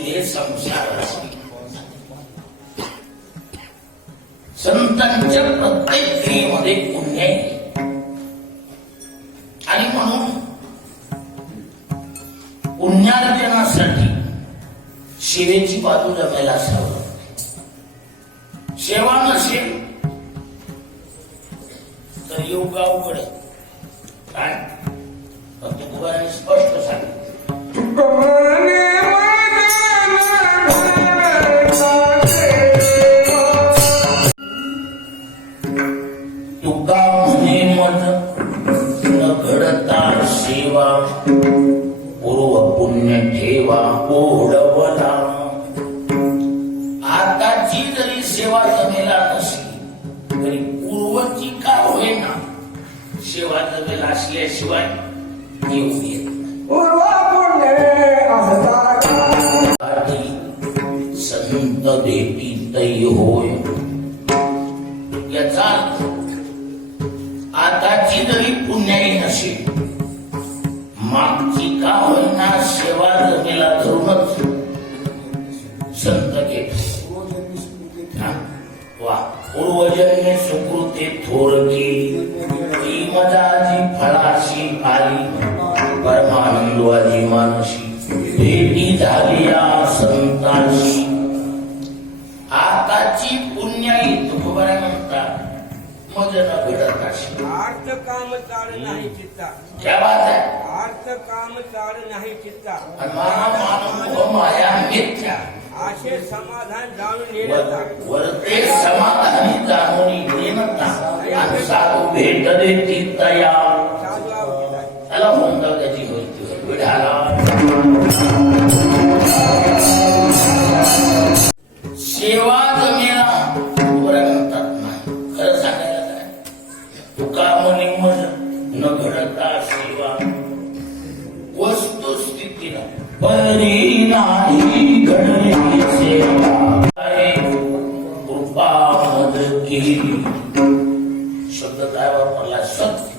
हे संसार संतांच्या प्रत्येक क्रियेमध्ये पुण्य आहे आणि म्हणून पुण्यार्जनासाठी शिवेची बाजू जमायला असावं सेवा नसेल तर योगा उघड काय फक्त स्पष्ट सांगितलं सेवा पूर्व पुण्य ठेवा ओढवला आताची जरी सेवा जमेला नसली तरी पूर्वची का होईना सेवा जमेल असल्याशिवाय येऊ येत. संत भेटी तै होय याचा आताची जरी पुण्याई नसेल मागची का होईना सेवा जमेला धरूनच संत घेत हा, वा. पूर्वजन्मे सुकृते थोरकी ती मजाची फळाशी आली परमानंदवाजी मानशी भेटी झाली या संतांशी. मज न घडत अर्थ काम चाड नाही चित्ता. क्या बात है? काम चाड नाही चित्ता. माया मिथ्या. समाधान जाणून येण्याचा वरते समाधानी जाणून येणता साधू भेट देती तया. त्याला म्हणतात त्याची होती. विढाला. वस्तुस्थितीला नाही घडली सेवा काय केली. शब्द काय वापरला सत्य.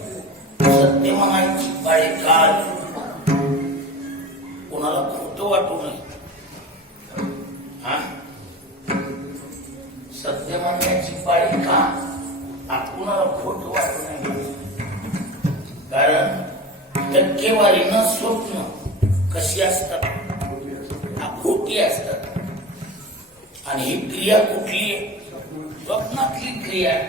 सत्य म्हणायची पाळी काळ कोणाला खोट वाटू नये. सत्य म्हणण्याची पाळी का? हा कुणाला खोट वाटू नये? कारण टक्केवारी न स्वप्न कशी असतात? हा खोटी असतात. आणि ही क्रिया कुठली आहे? स्वप्नातली क्रिया आहे.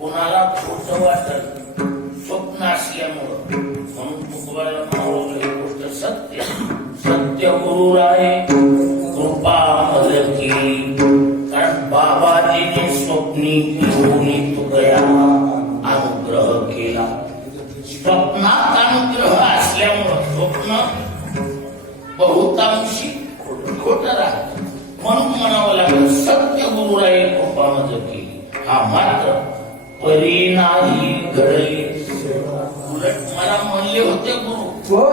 कोणाला खोट वाटत स्वप्न असल्यामुळं. म्हणून तुकोबाला ही गोष्ट सत्य सत्य गुरु राय कृपा मदत केली कारण बाबाजीने स्वप्नी घेऊनी स्वप्न बहुतांशी खोट राहत. म्हणून म्हणावं लागलं सत्य गुरुराय कृपा मदत केली. हा मात्र परी नाही घडली. उलट मला म्हणले होते गुरु. हो,